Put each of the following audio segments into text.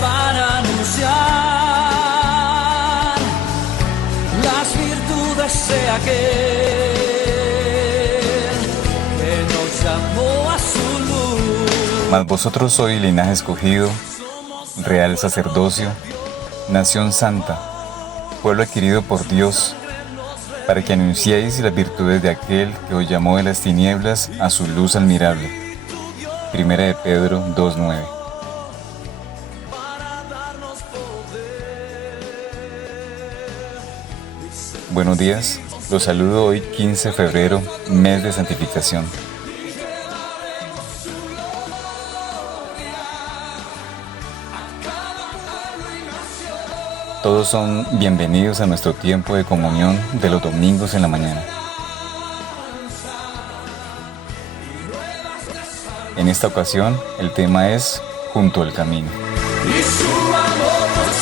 para anunciar las virtudes de aquel que nos llamó a su luz. Mas vosotros sois linaje escogido, real sacerdocio, nación santa, pueblo adquirido por Dios, para que anunciéis las virtudes de aquel que os llamó de las tinieblas a su luz admirable. Primera de Pedro 2:9. Buenos días, los saludo hoy 15 de febrero, mes de santificación. Todos son bienvenidos a nuestro tiempo de comunión de los domingos en la mañana. En esta ocasión, el tema es Junto al Camino. Y su amor nos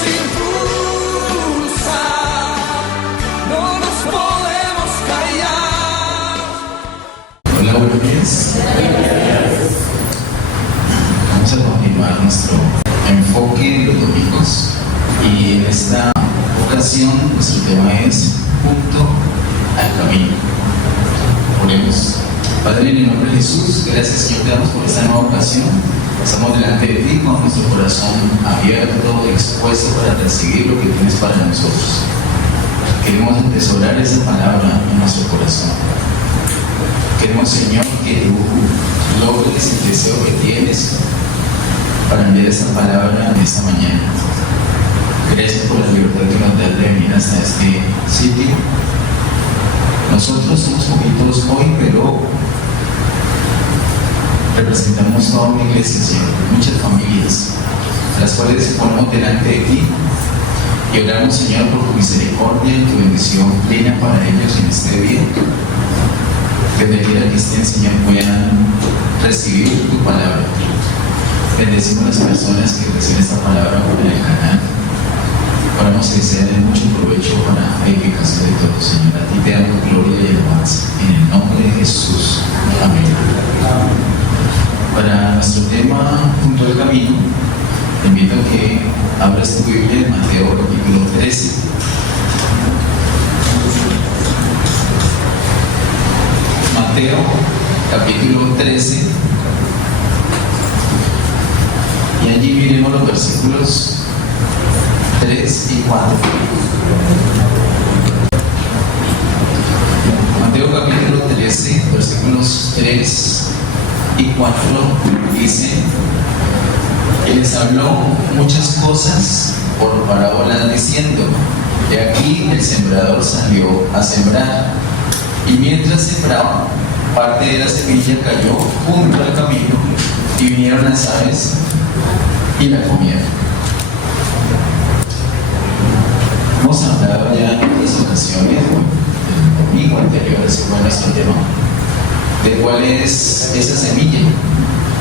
impulsa, no nos podemos callar. Hola, buenos días. Vamos a continuar nuestro enfoque de los domingos. Y en esta ocasión nuestro tema es Junto al Camino. Oremos. Padre, en el nombre de Jesús, gracias Señor, te damos por esta nueva ocasión. Estamos delante de ti con nuestro corazón abierto, expuesto para recibir lo que tienes para nosotros. Queremos atesorar esa palabra en nuestro corazón. Queremos, Señor, que tú logres el deseo que tienes para enviar esta palabra en esta mañana. Gracias por la libertad que nos das de venir hasta este sitio. Nosotros somos poquitos hoy, pero representamos toda una iglesia, Señor, muchas familias, las cuales ponemos delante de ti y oramos, Señor, por tu misericordia y tu bendición plena para ellos en este día. Que donde quiera que estén, Señor, puedan recibir tu palabra. Bendecimos a las personas que reciben esta palabra por el canal. Oramos que sea de mucho provecho para la edificación de todos, Señor. A ti te damos gloria y alabanza. En el nombre de Jesús. Amén. Para nuestro tema, Junto al Camino, te invito a que abras tu Biblia en Mateo capítulo 13. Mateo capítulo 13. Y allí miremos los versículos 3 y 4. Mateo capítulo 13, versículos 3 y 4 dice: Él les habló muchas cosas por parábolas diciendo: He aquí el sembrador salió a sembrar, y mientras sembraba, parte de la semilla cayó junto al camino, y vinieron las aves y la comieron. Hemos hablado ya en otras ocasiones, el domingo anterior, ese fue nuestro tema, de cuál es esa semilla.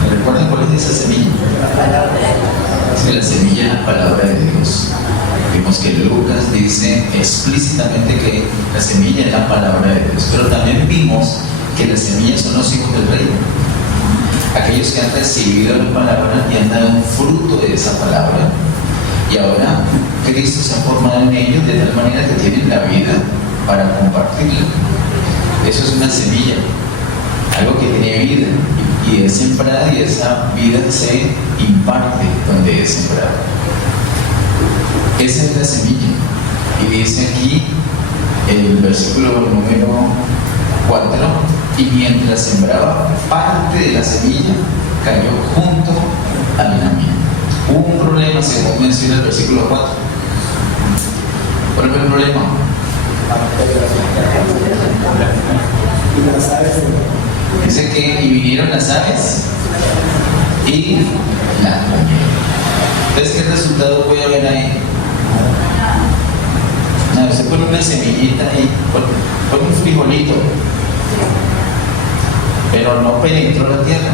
¿Me recuerdan cuál es esa semilla? Es que la semilla es la palabra de Dios. Vimos que Lucas dice explícitamente que la semilla es la palabra de Dios, pero también vimos que las semillas son los hijos del reino. Aquellos que han recibido la palabra y han dado un fruto de esa palabra, y ahora Cristo se ha formado en ellos de tal manera que tienen la vida para compartirla. Eso es una semilla, algo que tiene vida y es sembrada, y esa vida se imparte donde es sembrada. Esa es la semilla. Y dice aquí el versículo número 4: y mientras sembraba, parte de la semilla cayó junto al camino. Hubo un problema, según menciona el versículo 4. ¿Cuál fue el problema? Dice que y vinieron las aves y la comieron. Entonces, ¿qué resultado puede haber ahí? No, usted pone una semillita ahí, pone un frijolito, pero no penetró la tierra.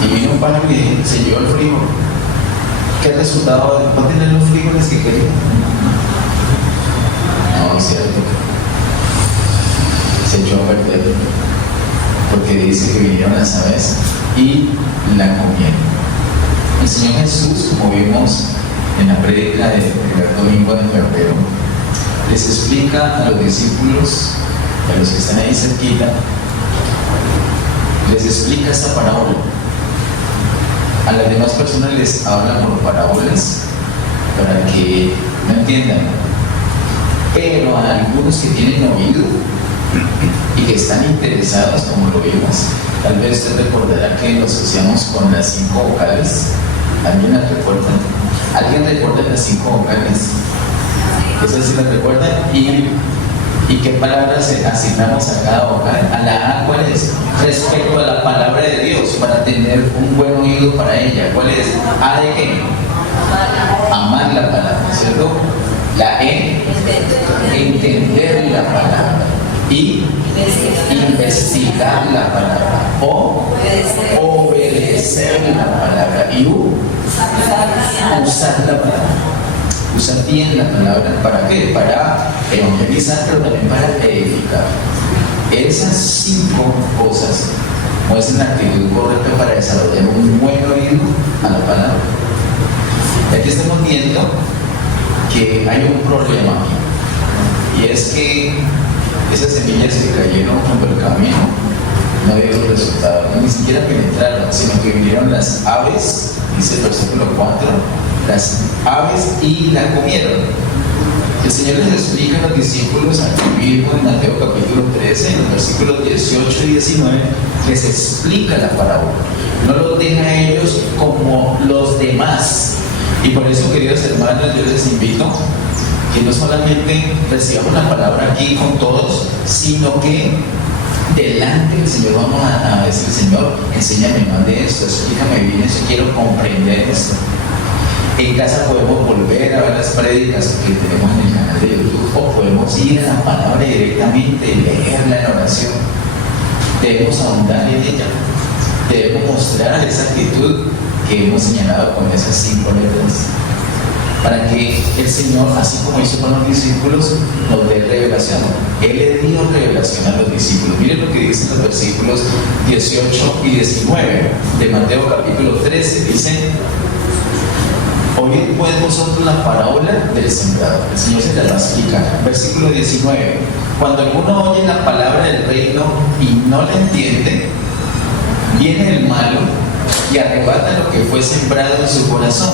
Y vino un pájaro y se llevó el frijol. ¿Qué resultado va a tener los frijoles que quería? No, es cierto. Se echó a perder. Porque dice que vinieron las aves y la comieron. El Señor Jesús, como vimos en la prédica del primer domingo de febrero, les explica a los discípulos, a los que están ahí cerquita, les explica esta parábola. A las demás personas les habla por parábolas para que no entiendan. Pero a algunos que tienen oído y que están interesados, como lo vimos, tal vez usted recordará que lo asociamos con las 5 vocales. ¿Alguien las recuerda? ¿Alguien recuerda las 5 vocales? ¿Esas sí las recuerdan? ¿Y qué palabras asignamos a cada vocal? A la A, ¿cuál es? Respecto a la palabra de Dios, para tener un buen oído para ella. ¿Cuál es? ¿A de qué? Amar la palabra, ¿cierto? La E, entender la palabra. Y investigar la palabra. O obedecer la palabra. Y usar la palabra. Usar bien la palabra. ¿Para qué? Para evangelizar, pero también para edificar. Esas 5 cosas muestran la actitud correcta para desarrollar un buen oído a la palabra. Y aquí estamos viendo que hay un problema aquí, y es que esas semillas que cayeron junto al camino no dieron resultado, ni siquiera penetraron, sino que vinieron las aves, dice el versículo 4, las aves y la comieron. El Señor les explica a los discípulos aquí mismo en Mateo capítulo 13, en los versículos 18 y 19, les explica la parábola. No los deja a ellos como los demás. Y por eso, queridos hermanos, yo les invito que no solamente recibamos la palabra aquí con todos, sino que delante del Señor vamos a decir: Señor, enséñame más de esto, explícame bien eso, quiero comprender esto. En casa podemos volver a ver las prédicas que tenemos en el canal de YouTube, o podemos ir a la palabra directamente y leerla en oración. Debemos ahondar en ella, debemos mostrar esa actitud que hemos señalado con esas 5 letras, para que el Señor, así como hizo con los discípulos, nos dé revelación. Él le dio revelación a los discípulos. Miren lo que dicen los versículos 18 y 19 de Mateo capítulo 13. Dice: oíd pues vosotros la parábola del sembrador. El Señor se la va a explicar. Versículo 19: cuando alguno oye la palabra del reino y no la entiende, viene el malo y arrebata lo que fue sembrado en su corazón.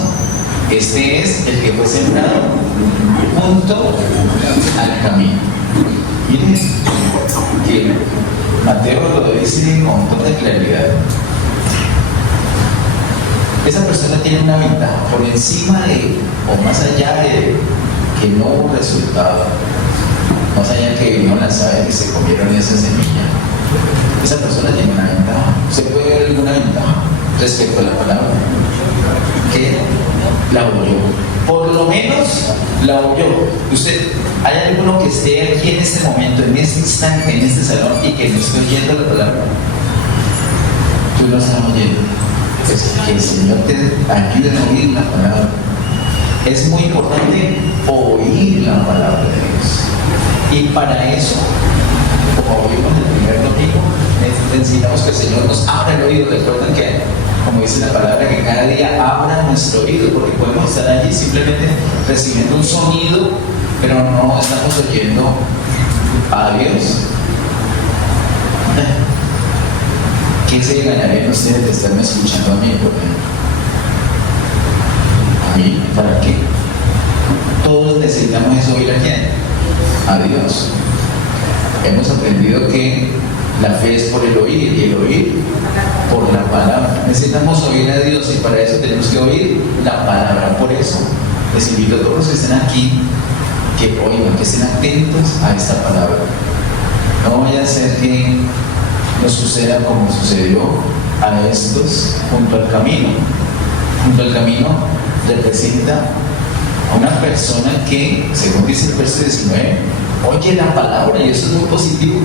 Este es el que fue sembrado junto al camino. Miren que Mateo lo dice con toda claridad. Esa persona tiene una ventaja por encima de, o más allá de, que no hubo resultado, más allá de que vino las aves que se comieron esa semilla. Esa persona tiene una ventaja. ¿Se puede ver alguna ventaja respecto a la palabra? Que la oyó. Por lo menos la oyó. Usted, ¿hay alguno que esté aquí en este momento, en este instante, en este salón, y que no esté oyendo la palabra? Tú no estás oyendo. Pues que el Señor te ayude a oír la palabra. Es muy importante oír la palabra de Dios. Y para eso, como vimos en el primer domingo, necesitamos que el Señor nos abra el oído. Recuerden que, como dice la palabra, que cada día abra nuestro oído, porque podemos estar allí simplemente recibiendo un sonido, pero no estamos oyendo a Dios. ¿Qué se ganarían ustedes de estarme escuchando a mí, por ejemplo? ¿A mí? ¿Para qué? Todos necesitamos eso, oír a quién. A Dios. Hemos aprendido que la fe es por el oír, y el oír por la palabra. Necesitamos oír a Dios, y para eso tenemos que oír la palabra. Por eso les invito a todos los que estén aquí que oigan, que estén atentos a esta palabra. No vaya a ser que nos suceda como sucedió a estos junto al camino. Junto al camino representa a una persona que, según dice el verso 19, oye la palabra, y eso es muy positivo.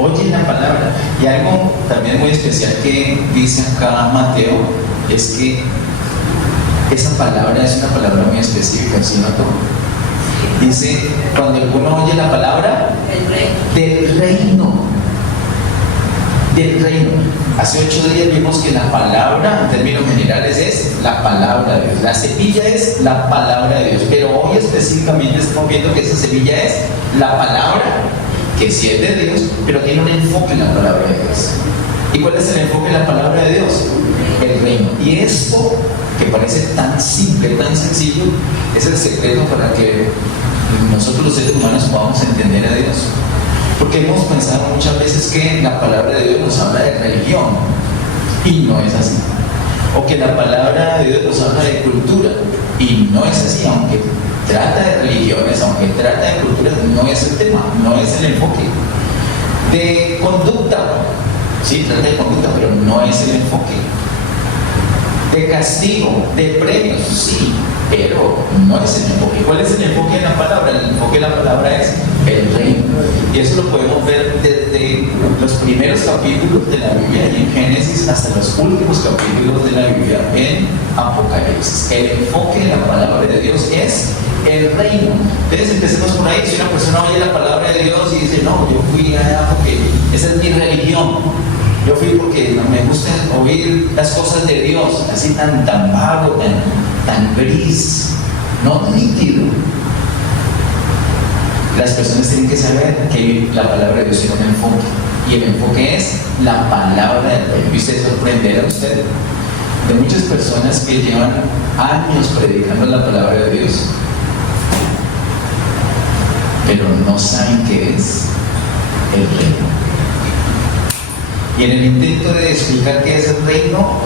Oye la palabra. Y algo también muy especial que dice acá Mateo es que esa palabra es una palabra muy específica, ¿sí notó? Dice: cuando alguno oye la palabra del reino. del reino. Hace 8 días vimos que la palabra, en términos generales, es la palabra de Dios. La semilla es la palabra de Dios. Pero hoy específicamente estamos viendo que esa semilla es la palabra, que sí es de Dios, pero tiene un enfoque en la palabra de Dios. ¿Y cuál es el enfoque en la palabra de Dios? El reino. Y esto, que parece tan simple, tan sencillo, es el secreto para que nosotros los seres humanos podamos entender a Dios. Porque hemos pensado muchas veces que la palabra de Dios nos habla de religión, y no es así. O que la palabra de Dios nos habla de cultura, y no es así. Aunque trata de religiones, aunque trata de cultura, no es el tema, no es el enfoque. De conducta, sí, trata de conducta, pero no es el enfoque. De castigo, de premios, sí, pero no es el enfoque. ¿Cuál es el enfoque en la palabra? El enfoque en la palabra es el reino. Y eso lo podemos ver desde los primeros capítulos de la Biblia, en Génesis, hasta los últimos capítulos de la Biblia, en Apocalipsis. El enfoque en la palabra de Dios es el reino. Entonces empecemos por ahí. Si una persona oye la palabra de Dios y dice, no, yo fui allá porque esa es mi religión, yo fui porque me gusta oír las cosas de Dios, así tan vago, tan gris, no nítido. Las personas tienen que saber que la palabra de Dios tiene un enfoque, y el enfoque es la palabra del reino. Y se sorprenderá a usted de muchas personas que llevan años predicando la palabra de Dios, pero no saben qué es el reino. Y en el intento de explicar qué es el reino,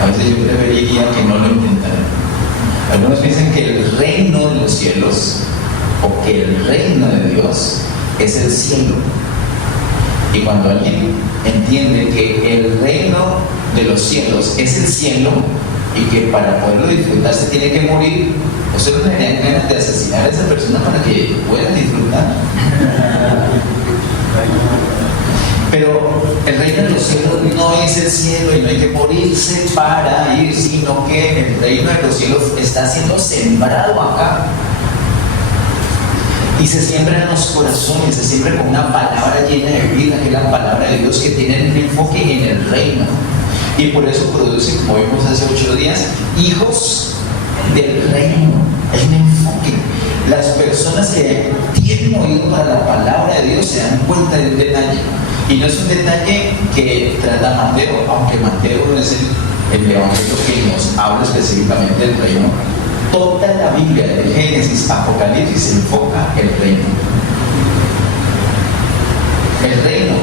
a veces yo preferiría que no lo intentaran. Algunos piensan que el reino de los cielos, o que el reino de Dios, es el cielo. Y cuando alguien entiende que el reino de los cielos es el cielo, y que para poderlo disfrutar se tiene que morir, ¿ustedes no tendrían ganas de asesinar a esa persona para que pueda disfrutar? Pero el reino de los cielos no es el cielo, y no hay que morirse para ir, sino que el reino de los cielos está siendo sembrado acá. Y se siembra en los corazones, se siembra con una palabra llena de vida, que es la palabra de Dios, que tiene un enfoque en el reino. Y por eso produce, como vimos hace 8 días, hijos del reino. Hay un enfoque. Las personas que tienen oído para la palabra de Dios se dan cuenta del detalle. Y no es un detalle que trata Mateo, aunque Mateo no es el evangelio que nos habla específicamente del reino. Toda la Biblia, de Génesis a Apocalipsis, se enfoca el reino. El reino,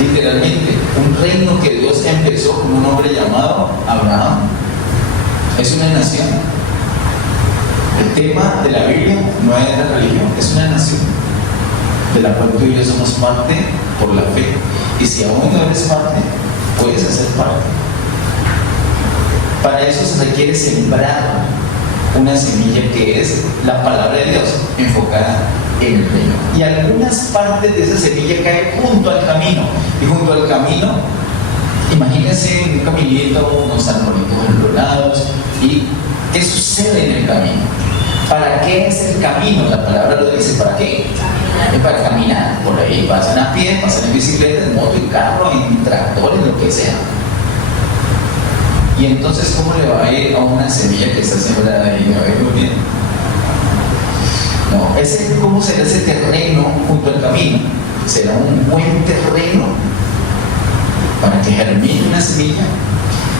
literalmente, un reino que Dios empezó con un hombre llamado Abraham. Es una nación. El tema de la Biblia no es la religión, es una nación, de la cual tú y yo somos parte por la fe. Y si aún no eres parte, puedes hacer parte. Para eso se requiere sembrar una semilla que es la palabra de Dios, enfocada en el reino. Y algunas partes de esa semilla caen junto al camino. Y junto al camino, imagínense un caminito, unos arbolitos en los lados. ¿Y qué sucede en el camino? ¿Para qué es el camino? La palabra lo dice, ¿para qué? Es para caminar. Por ahí pasan a pie, pasan en bicicleta, en moto, en carro, en tractor, en lo que sea. Y entonces, ¿cómo le va a ir a una semilla que está sembrada ahí? A ver, muy bien. No, ¿cómo será ese terreno junto al camino? ¿Será un buen terreno para que germine una semilla?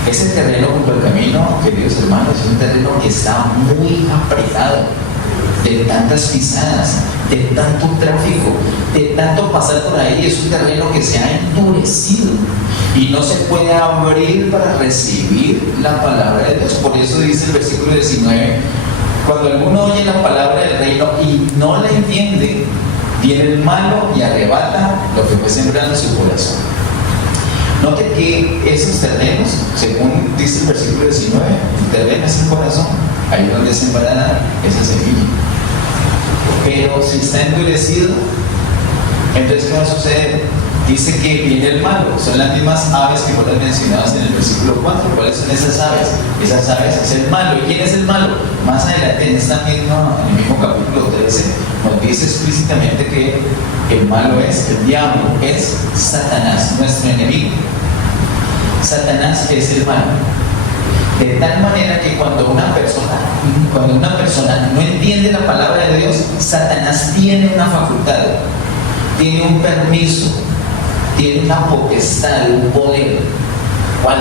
Ese terreno junto al camino, queridos hermanos, es un terreno que está muy apretado, de tantas pisadas, de tanto tráfico, de tanto pasar por ahí. Es un terreno que se ha endurecido y no se puede abrir para recibir la palabra de Dios. Por eso dice el versículo 19, cuando alguno oye la palabra del reino y no la entiende, viene el malo y arrebata lo que fue sembrado en su corazón. Note que esos terrenos, según dice el versículo 19, el terreno es el corazón, ahí es donde sembrará esa semilla. Pero si está endurecido, entonces ¿qué va a suceder? Dice que viene el malo. Son las mismas aves que fueron mencionadas en el versículo 4. ¿Cuáles son esas aves? Esas aves es el malo. ¿Y quién es el malo? Más adelante en el mismo capítulo 3 13, nos dice explícitamente que el malo es, el diablo es Satanás, nuestro enemigo. Satanás es el malo. De tal manera que cuando una persona no entiende la palabra de Dios, Satanás tiene una facultad, tiene un permiso, tiene una potestad, un poder. ¿Cuál?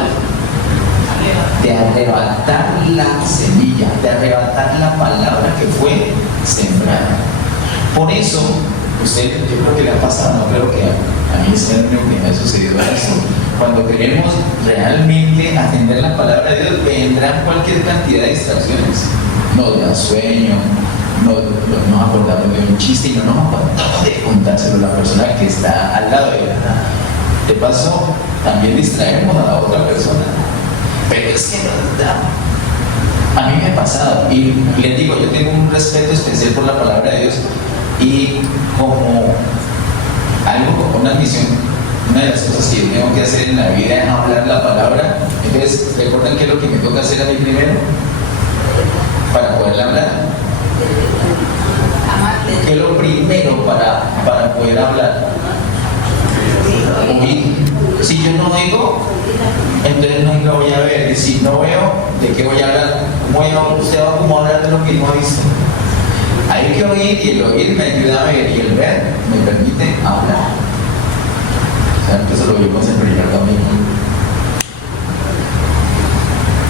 De arrebatar la semilla, de arrebatar la palabra que fue sembrada. Por eso, usted, yo creo que le ha pasado, no creo que a mí es el único que me ha sucedido eso. Cuando queremos realmente atender la palabra de Dios, vendrán cualquier cantidad de distracciones. Nos da sueño, nos acordamos de un chiste y no nos acordamos de contárselo a la persona que está al lado de ella. De paso, también distraemos a la otra persona. Pero es que a mí me ha pasado, y les digo, yo tengo un respeto especial por la palabra de Dios, y como una misión, una de las cosas que yo tengo que hacer en la vida es hablar la palabra. Entonces, ¿recuerdan qué es lo que me toca hacer a mí primero? Para poderla hablar. ¿Qué es lo primero para poder hablar? Oír. Si yo no oigo, entonces no lo voy a ver. Y si no veo, ¿de qué voy a hablar? ¿Usted va a hablar de lo que no ha visto? Hay que oír, y el oír me ayuda a ver, y el ver me permite hablar. Eso lo vimos en primer domingo.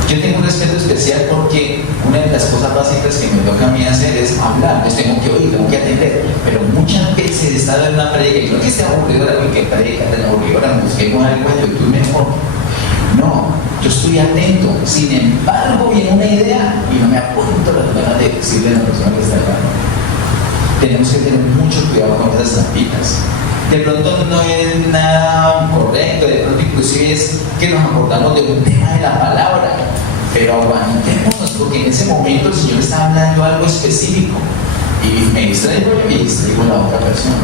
Yo tengo un respeto especial porque una de las cosas básicas que me toca a mí hacer es hablar. Pues tengo que oír, tengo que atender. Pero muchas veces he estado en una predica y no que esté aburrido de algo que predica, de la aburridora, busquemos algo en YouTube mejor. No, yo estoy atento. Sin embargo, viene una idea y no me apunto las ganas de decirle a la persona que está hablando. Tenemos que tener mucho cuidado con esas trampitas. De pronto no es nada correcto, de pronto inclusive es que nos acordamos de un tema de la palabra, pero aguantémonos, porque en ese momento el Señor está hablando algo específico y me distraigo yo y distraigo a la otra persona.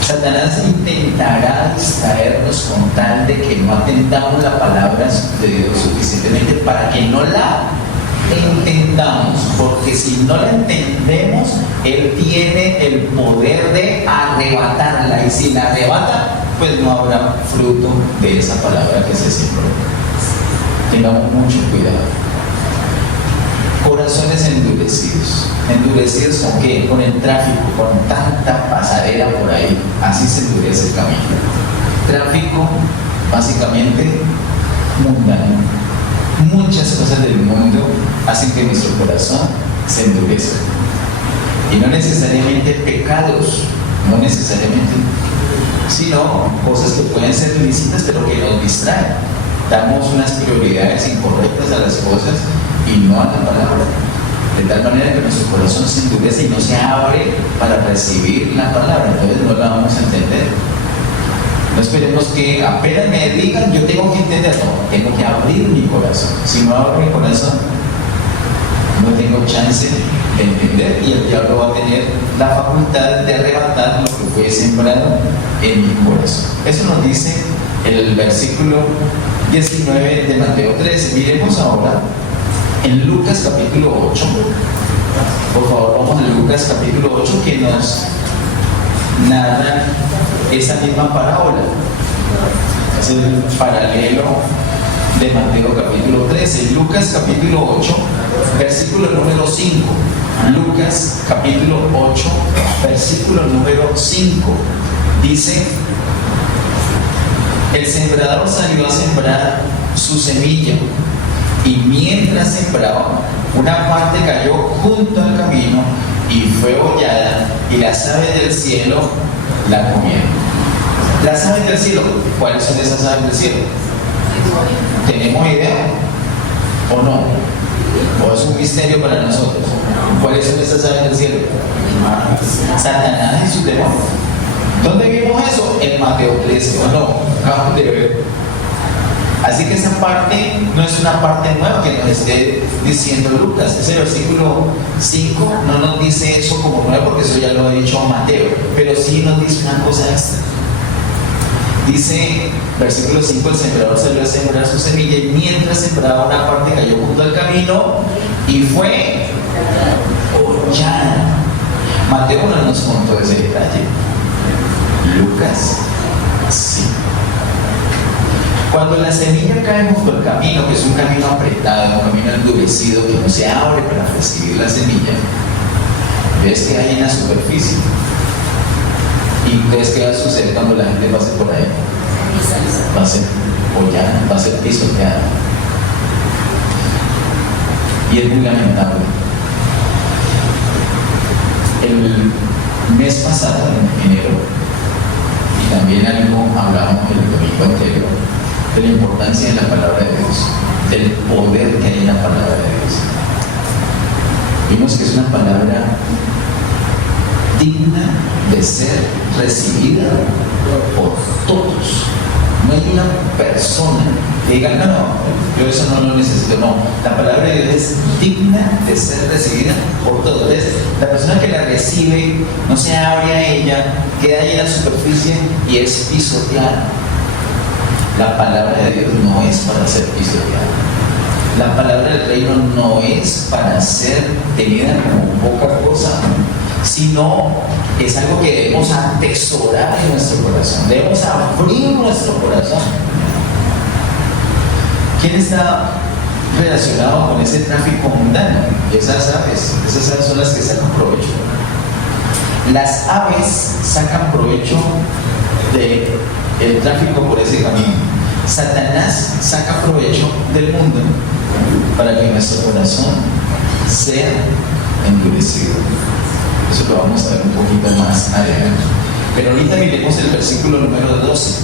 Satanás intentará distraernos con tal de que no atendamos la palabra de Dios suficientemente para que no la entendamos, porque si no la entendemos, Él tiene el poder de arrebatarla, y si la arrebata, pues no habrá fruto de esa palabra que se sembró. Tengamos mucho cuidado. Corazones endurecidos. ¿Endurecidos con qué? Con el tráfico, con tanta pasadera por ahí. Así se endurece el camino. Tráfico, básicamente, mundano. Muchas cosas del mundo hacen que nuestro corazón se endurezca. Y no necesariamente pecados, no necesariamente, sino cosas que pueden ser lícitas pero que nos distraen. Damos unas prioridades incorrectas a las cosas y no a la palabra. De tal manera que nuestro corazón se endurece y no se abre para recibir la palabra. Entonces no la vamos a entender. No esperemos que apenas me digan, yo tengo que entender, no, tengo que abrir mi corazón. Si no abro mi corazón, no tengo chance de entender, y el diablo va a tener la facultad de arrebatar lo que fue sembrado en mi corazón. Eso nos dice el versículo 19 de Mateo 13. Miremos ahora en Lucas capítulo 8. Por favor, vamos a Lucas capítulo 8, que nos narra esa misma parábola. Es el paralelo de Mateo capítulo 13. Lucas capítulo 8, versículo número 5. Lucas capítulo 8, versículo número 5. Dice: el sembrador salió a sembrar su semilla, y mientras sembraba, una parte cayó junto al camino y fue hollada, y las aves del cielo la comieron. Las aves del cielo, ¿cuáles son esas aves del cielo? ¿Tenemos idea o no? ¿O es un misterio para nosotros? ¿Cuáles son esas aves del cielo? Satanás y sus demonios. ¿Dónde vimos eso? En Mateo 13, ¿o no? Acabamos de ver. Así que esa parte no es una parte nueva que nos esté diciendo Lucas. Ese versículo 5 no nos dice eso como nuevo, porque eso ya lo ha dicho Mateo, pero sí nos dice una cosa extra. Dice, versículo 5, el sembrador salió a sembrar su semilla, y mientras sembraba, una parte cayó junto al camino y fue hollada. Mateo no nos contó ese detalle. Lucas, sí. Cuando la semilla cae junto al camino, que es un camino apretado, un camino endurecido, que no se abre para recibir la semilla, ves que hay en la superficie. ¿Y ves qué va a suceder cuando la gente pase por ahí? Va a ser hollada, va a ser pisoteada. Y es muy lamentable. El mes pasado, en enero, y también algo hablamos el domingo anterior, de la importancia de la palabra de Dios, del poder que hay en la palabra de Dios. Vimos que es una palabra digna de ser recibida por todos. No hay una persona que diga, no, yo eso no lo necesito. No, la palabra de Dios es digna de ser recibida por todos. Entonces, la persona que la recibe no se abre a ella, queda ahí en la superficie y es pisoteada. La palabra de Dios no es para ser pisoteada. La palabra del reino no es para ser tenida como poca cosa, sino es algo que debemos atesorar en nuestro corazón, debemos abrir nuestro corazón. ¿Quién está relacionado con ese tráfico mundano? Esas aves son las que sacan provecho. Las aves sacan provecho del tráfico por ese camino. Satanás saca provecho del mundo para que nuestro corazón sea endurecido. Eso lo vamos a ver un poquito más adelante. Pero ahorita miremos el versículo número 12.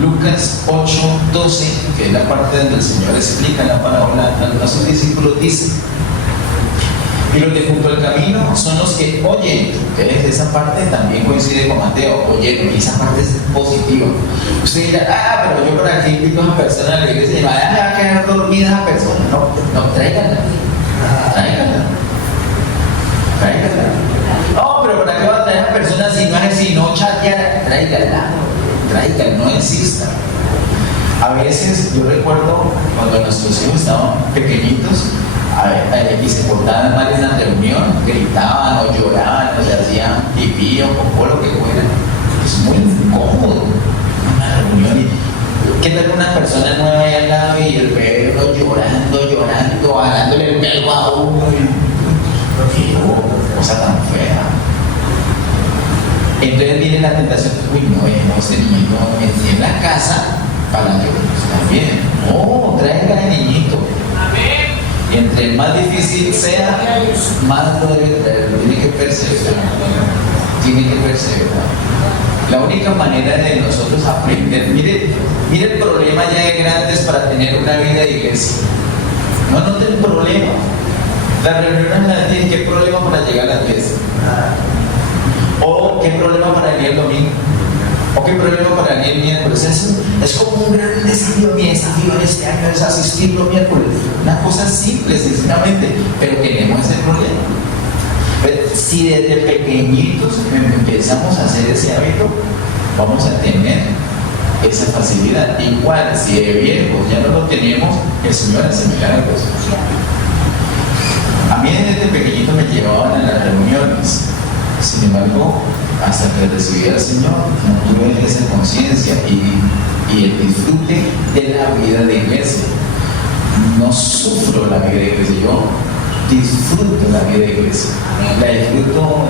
Lucas 8:12, que es la parte donde el Señor explica la parábola a sus discípulos, dice: y los de junto al camino son los que oyen. Esa parte también coincide con Mateo, oyen, y esa parte es positiva. Usted dirá, pero yo por aquí invito a una persona a la iglesia y va a quedar dormida esa persona. No, tráiganla. No, pero ¿para qué va a traer a una persona si no es si no chatear? Tráiganla, no insista. A veces yo recuerdo cuando nuestros hijos estaban pequeñitos y se portaban mal en la reunión, gritaban o lloraban o se hacían pipí o popó, lo que fuera. Es muy incómodo una reunión. ¿Qué tal una persona nueva ahí al lado y el perro llorando, agándole el pelo a uno? Cosa tan fea. Entonces viene la tentación, este niñito en la casa para que está bien. No, traiga al niñito. Y entre más difícil sea, más lo debe traer, tiene que perseverar. La única manera de nosotros aprender, mire el problema ya de grandes para tener una vida de iglesia. No tiene problema. La reunión a las 10, ¿qué problema para llegar a las 10? ¿O qué problema para venir el domingo? ¿O qué problema para venir el miércoles? Es como un gran desafío. Mi desafío en este año es asistir los miércoles. Una cosa simple, sinceramente, pero tenemos ese problema. Pero si desde pequeñitos empezamos a hacer ese hábito, vamos a tener esa facilidad. Igual, si de viejos ya no lo tenemos, el Señor hace milagros. A mí desde pequeñito me llevaban a las reuniones. Sin embargo, hasta que recibí al Señor, no tuve esa conciencia y el disfrute de la vida de iglesia. No sufro la vida de iglesia, yo disfruto la vida de iglesia. La disfruto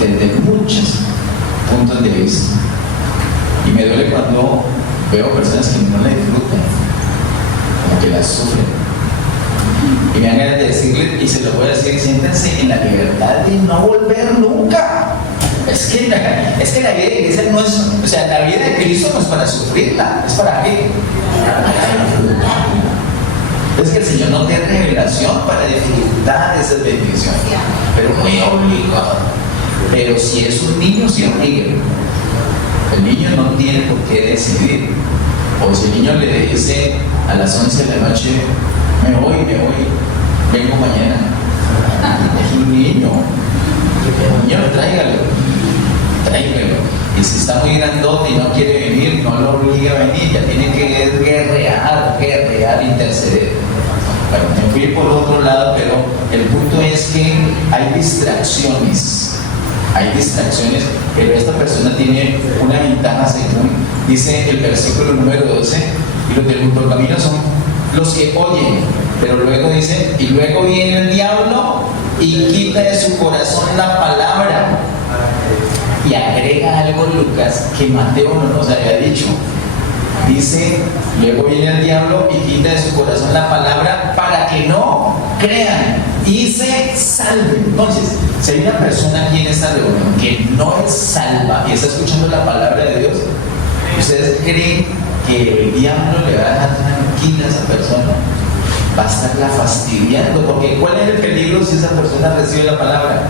desde muchos puntos de vista. Y me duele cuando veo personas que no la disfrutan, como que la sufren. Y me dan ganas de decirle, y se lo voy a decir, siéntense en la libertad de no volver nunca. Es que la vida de iglesia no es, o sea, la vida de Cristo no es para sufrirla, es para qué? Para disfrutarla. Es que el Señor no tiene revelación para disfrutar de esas bendiciones, pero muy obligado. Pero si es un niño, se obliga. El niño no tiene por qué decidir. O si el niño le dice a las 11 de la noche, me voy, vengo mañana. Es un niño. El niño, tráigalo. Y si está muy grandote y no quiere venir, no lo obligue a venir, ya tiene que guerrear, interceder. Bueno, me fui por otro lado, pero el punto es que hay distracciones, pero esta persona tiene una ventaja según dice el versículo número 12, y los del junto al camino son los que oyen, pero luego dice, y luego viene el diablo y quita de su corazón la palabra. Y agrega algo Lucas que Mateo no nos había dicho. Dice, luego viene el diablo y quita de su corazón la palabra para que no crean y se salven. Entonces, si hay una persona aquí en esta reunión que no es salva y está escuchando la palabra de Dios, ¿ustedes creen que el diablo le va a dejar tranquila a esa persona? Va a estarla fastidiando, porque ¿cuál es el peligro si esa persona recibe la palabra?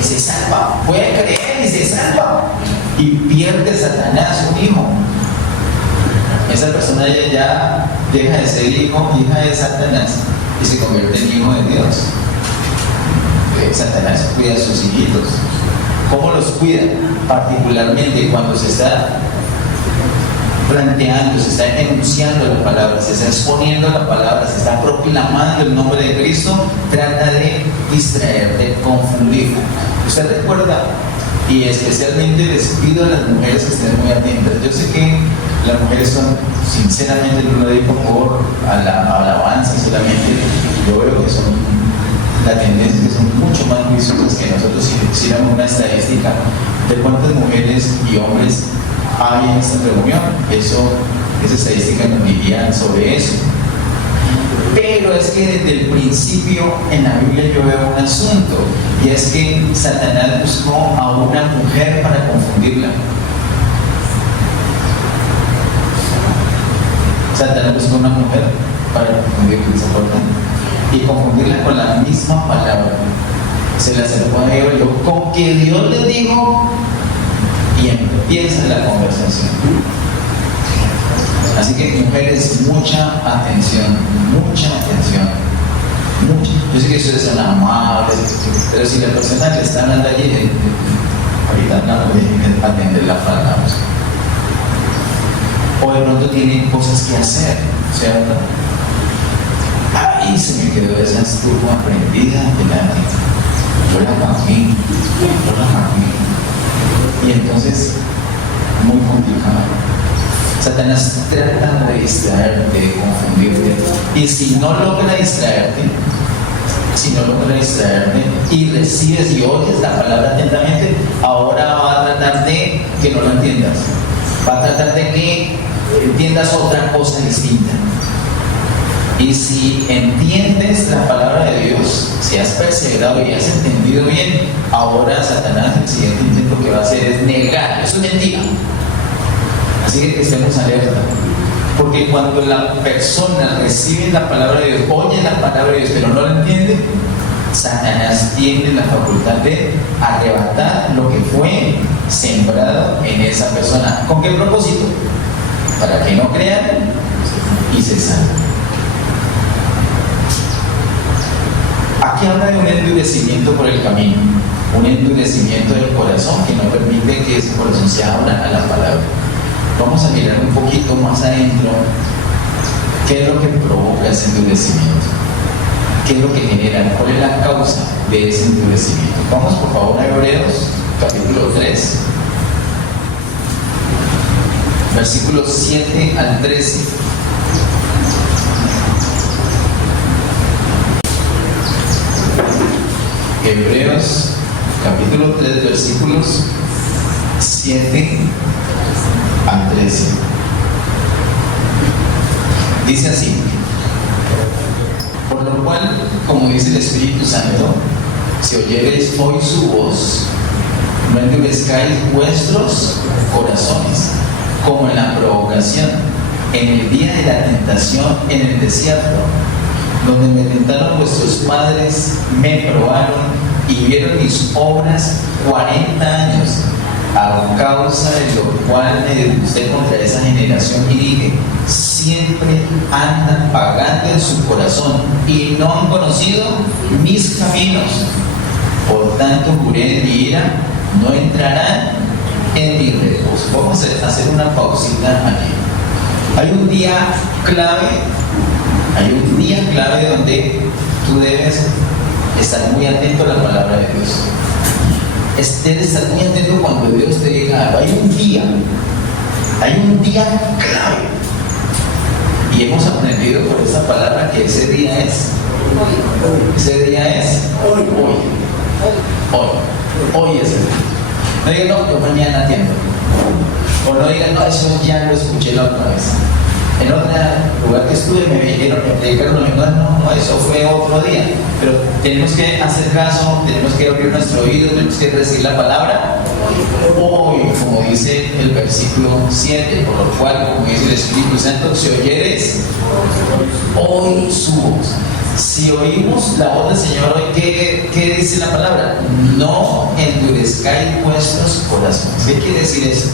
Se salva, puede creer y se salva, y pierde Satanás un hijo. Esa persona ya deja de ser hijo, hija de Satanás, y se convierte en hijo de Dios. Satanás cuida a sus hijitos. ¿Cómo los cuida? Particularmente cuando se está planteando, se está enunciando la palabra, se está exponiendo la palabra, se está proclamando el nombre de Cristo, trata de distraer, de confundir. ¿Usted recuerda? Y especialmente les pido a las mujeres que estén muy atentas. Yo sé que las mujeres son, sinceramente, no lo digo por alabanza solamente, yo creo que son, la tendencia es que son mucho más juiciosas que nosotros. Si hiciéramos una estadística de cuántas mujeres y hombres hay en esta reunión, esa estadística nos diría sobre eso. Pero es que desde el principio en la Biblia yo veo un asunto, y es que Satanás buscó a una mujer para confundirla. Satanás buscó a una mujer para confundirla, ¿se acuerdan? Y confundirla con la misma palabra. Se le acercó a Eva y dijo, con que Dios le dijo, y empieza la conversación. Así que mujeres, mucha atención. Yo sé que ustedes son amables, pero si la persona que está hablando allí, ahorita no puede atender la palabra. O de pronto tienen cosas que hacer, ¿cierto? Ahí se me quedó esa estufa prendida delante. Yo la cambié. Y entonces, muy complicado. Satanás trata de distraerte, de confundirte. Y si no logra distraerte, y recibes y oyes la palabra atentamente, ahora va a tratar de que no lo entiendas. Va a tratar de que entiendas otra cosa distinta. Y si entiendes la palabra de Dios, si has perseverado y has entendido bien, ahora Satanás el siguiente intento que va a hacer es negar. Eso es mentira. Así que estemos alerta. Porque cuando la persona recibe la palabra de Dios, oye la palabra de Dios, pero no la entiende, Satanás tiene la facultad de arrebatar lo que fue sembrado en esa persona. ¿Con qué propósito? Para que no crean y se salven. Aquí habla de un endurecimiento por el camino, un endurecimiento del corazón que no permite que ese corazón se abra a la palabra. Vamos a mirar un poquito más adentro qué es lo que provoca ese endurecimiento, qué es lo que genera, cuál es la causa de ese endurecimiento. Vamos por favor a Hebreos capítulo 3, versículos 7 al 13. Hebreos capítulo 3 versículos 7 al 13. Dice así: por lo cual, como dice el Espíritu Santo, si oyereis hoy su voz, no endurezcáis vuestros corazones, como en la provocación, en el día de la tentación en el desierto, donde me tentaron vuestros padres, me probaron y vieron mis obras 40 años, a causa de lo cual me disgusté contra esa generación y dije, siempre andan pagando en su corazón y no han conocido mis caminos. Por tanto juré en mi ira, no entrarán en mi reposo. Vamos a hacer una pausita aquí. Hay un día clave donde tú debes estar muy atento a la palabra de Dios. Estar muy atento cuando Dios te diga algo. Hay un día clave. Y hemos aprendido por esta palabra que ese día es hoy es el día. No digan, no, yo mañana atiendo. O no digan, no, eso ya lo escuché la otra vez. En otro lugar que estuve me predicaron no, eso fue otro día. Pero tenemos que hacer caso, tenemos que abrir nuestro oído, tenemos que decir la palabra hoy, como dice el versículo 7, por lo cual, como dice el Espíritu Santo, si oyeres hoy su voz. Si oímos la voz del Señor hoy, ¿qué dice la palabra? No endurezcáis vuestros corazones. ¿Qué quiere decir eso?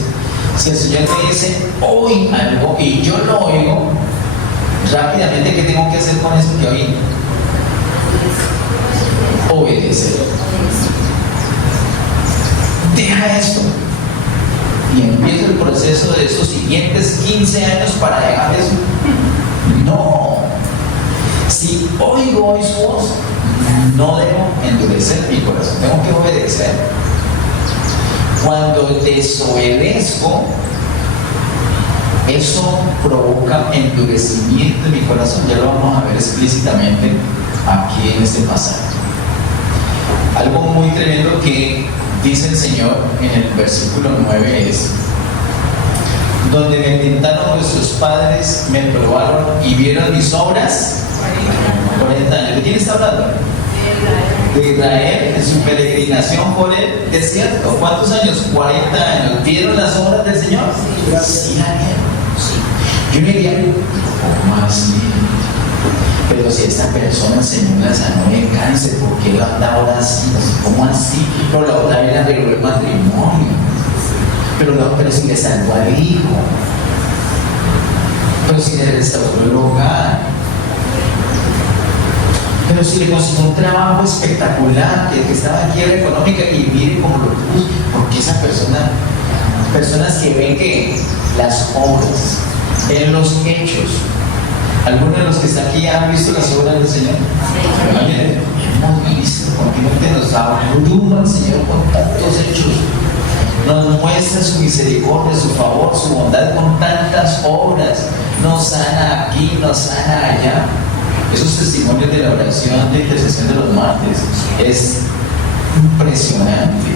Si el Señor me dice hoy algo y yo lo oigo, rápidamente, ¿qué tengo que hacer con eso que oí? Obedecer. Deja esto. Y empieza el proceso de estos siguientes 15 años para dejar eso. No. Si oigo hoy su voz, no debo endurecer mi corazón, tengo que obedecer. Cuando desobedezco, eso provoca endurecimiento en mi corazón. Ya lo vamos a ver explícitamente aquí en este pasaje. Algo muy tremendo que dice el Señor en el versículo 9 es: donde me tentaron vuestros padres, me probaron y vieron mis obras. 40 años. ¿De quién está hablando? De Israel, en su peregrinación por el desierto. ¿Cuántos años? 40 años. ¿Vieron las obras del Señor? Sí, Daniel. Sí. Yo me diría, ¿cómo así? Pero si esta persona el Señor la sanó de cáncer, ¿por qué lo anda ahora así? ¿Cómo así? Pero la otra vez arregló el matrimonio. Pero si le salvó al hijo. Pero si le restauró el hogar. Pero si le consiguió un trabajo espectacular, que estaba en quiebra económica, y mire cómo lo puso, porque esa persona, personas que ven que las obras, en los hechos, algunos de los que están aquí han visto las obras del Señor. Hemos visto, continuamente nos abruma el Señor con tantos hechos, nos muestra su misericordia, su favor, su bondad con tantas obras, nos sana aquí, nos sana allá. Esos testimonios de la oración de intercesión de los mártires es impresionante,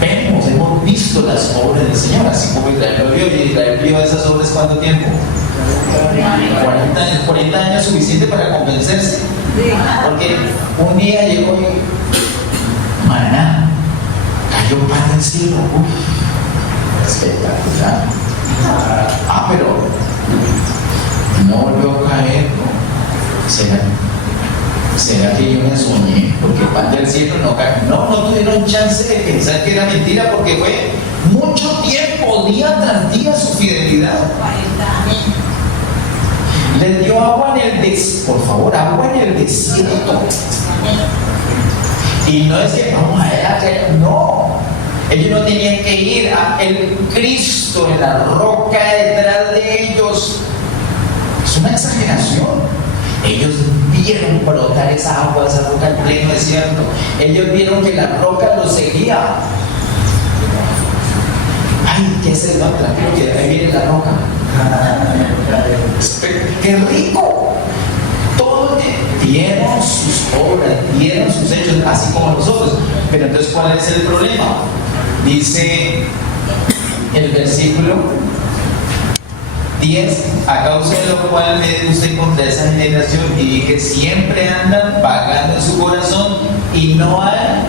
hemos visto las obras del Señor, así como Israel lo vio. Y Israel vio esas obras ¿cuánto tiempo? 40 años suficiente para convencerse, porque un día llegó y maná, cayó pan del cielo, espectacular. Pero no volvió a caer, ¿no? ¿Será que yo me soñé? Porque el pan del cielo no cae. No tuvieron chance de pensar que era mentira, porque fue mucho tiempo, día tras día, su fidelidad. Les dio agua en el desierto, por favor, agua en el desierto. Y no es que vamos a ver, no. Ellos no tenían que ir a el Cristo en la roca detrás de ellos. Es una exageración. Ellos vieron brotar esa agua, esa roca en pleno desierto. Ellos vieron que la roca los seguía. Ay, ¿qué es eso? Tranquilo, que ahí viene la roca. ¡Qué rico! Todos dieron sus obras, dieron sus hechos, así como nosotros. Pero entonces, ¿cuál es el problema? Dice el versículo 10: a causa de lo cual me puse contra esa generación y dije, siempre andan vagando en su corazón y no han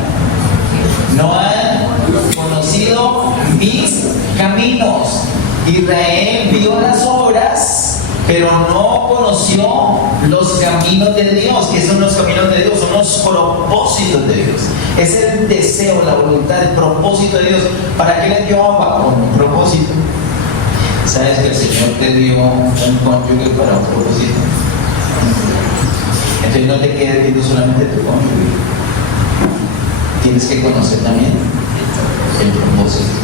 conocido mis caminos. Israel vio las obras, pero no conoció los caminos de Dios. ¿Qué son los caminos de Dios? Son los propósitos de Dios. Es el deseo, la voluntad, el propósito de Dios. ¿Para qué les dio agua? Con un propósito. ¿Sabes que el Señor te dio un cónyuge para un propósito? Entonces no te quedes viendo solamente tu cónyuge. Tienes que conocer también el propósito.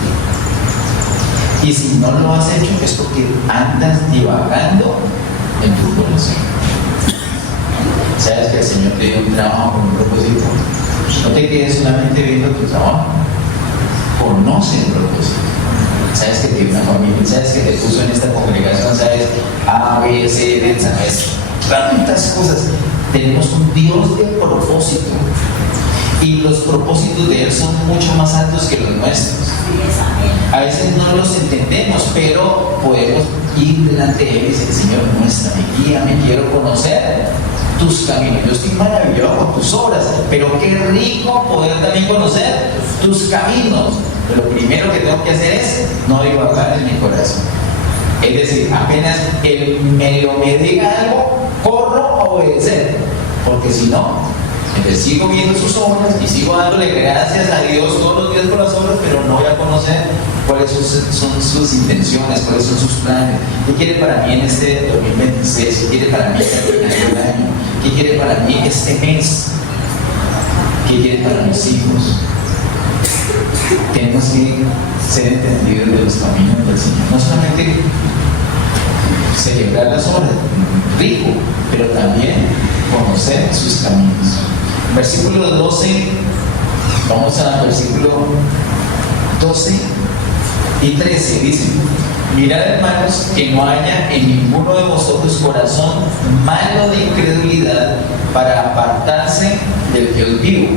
Y si no lo has hecho es porque andas divagando en tu corazón. Señor te dio un trabajo con un propósito. No te quedes solamente viendo tu trabajo. Conoce el propósito. Sabes que tiene una familia, sabes que te puso en esta congregación, sabes A, B, C, D, sabes tantas cosas. Tenemos un Dios de propósito y los propósitos de Él son mucho más altos que los nuestros. A veces no los entendemos, pero podemos ir delante de Él y decir: Señor, muéstrame, guíame, quiero conocer tus caminos. Yo estoy maravillado con tus obras, pero qué rico poder también conocer tus caminos. Pero lo primero que tengo que hacer es no divagar en mi corazón. Es decir, apenas Él me diga algo, corro a obedecer, porque si no, entonces sigo viendo sus obras y sigo dándole gracias a Dios todos los días por las obras, pero no voy a conocer cuáles son sus intenciones, cuáles son sus planes. ¿Qué quiere para mí en este 2026? ¿Qué quiere para mí al final del año? ¿Qué quiere para mí este mes? ¿Qué quiere para mis hijos? Tenemos que ser entendidos de los caminos del Señor. No solamente celebrar las obras, rico, pero también conocer sus caminos. Versículo 12, vamos al versículo 12 y 13, dice: mirad, hermanos, que no haya en ninguno de vosotros corazón malo de incredulidad para apartarse del que os vivo.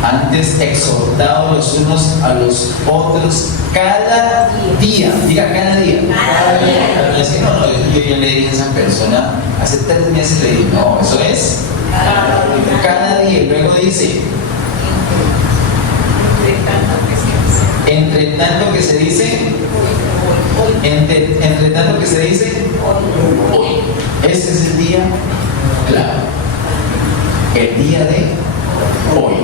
Antes, exhortados los unos a los otros cada día. Diga cada día. Cada día. Es que no, yo le dije a esa persona hace 3 meses, le dije: no, eso es cada día. Y luego dice: entre tanto que se dice, entre tanto que se dice, hoy. Este es el día clave. El día de hoy.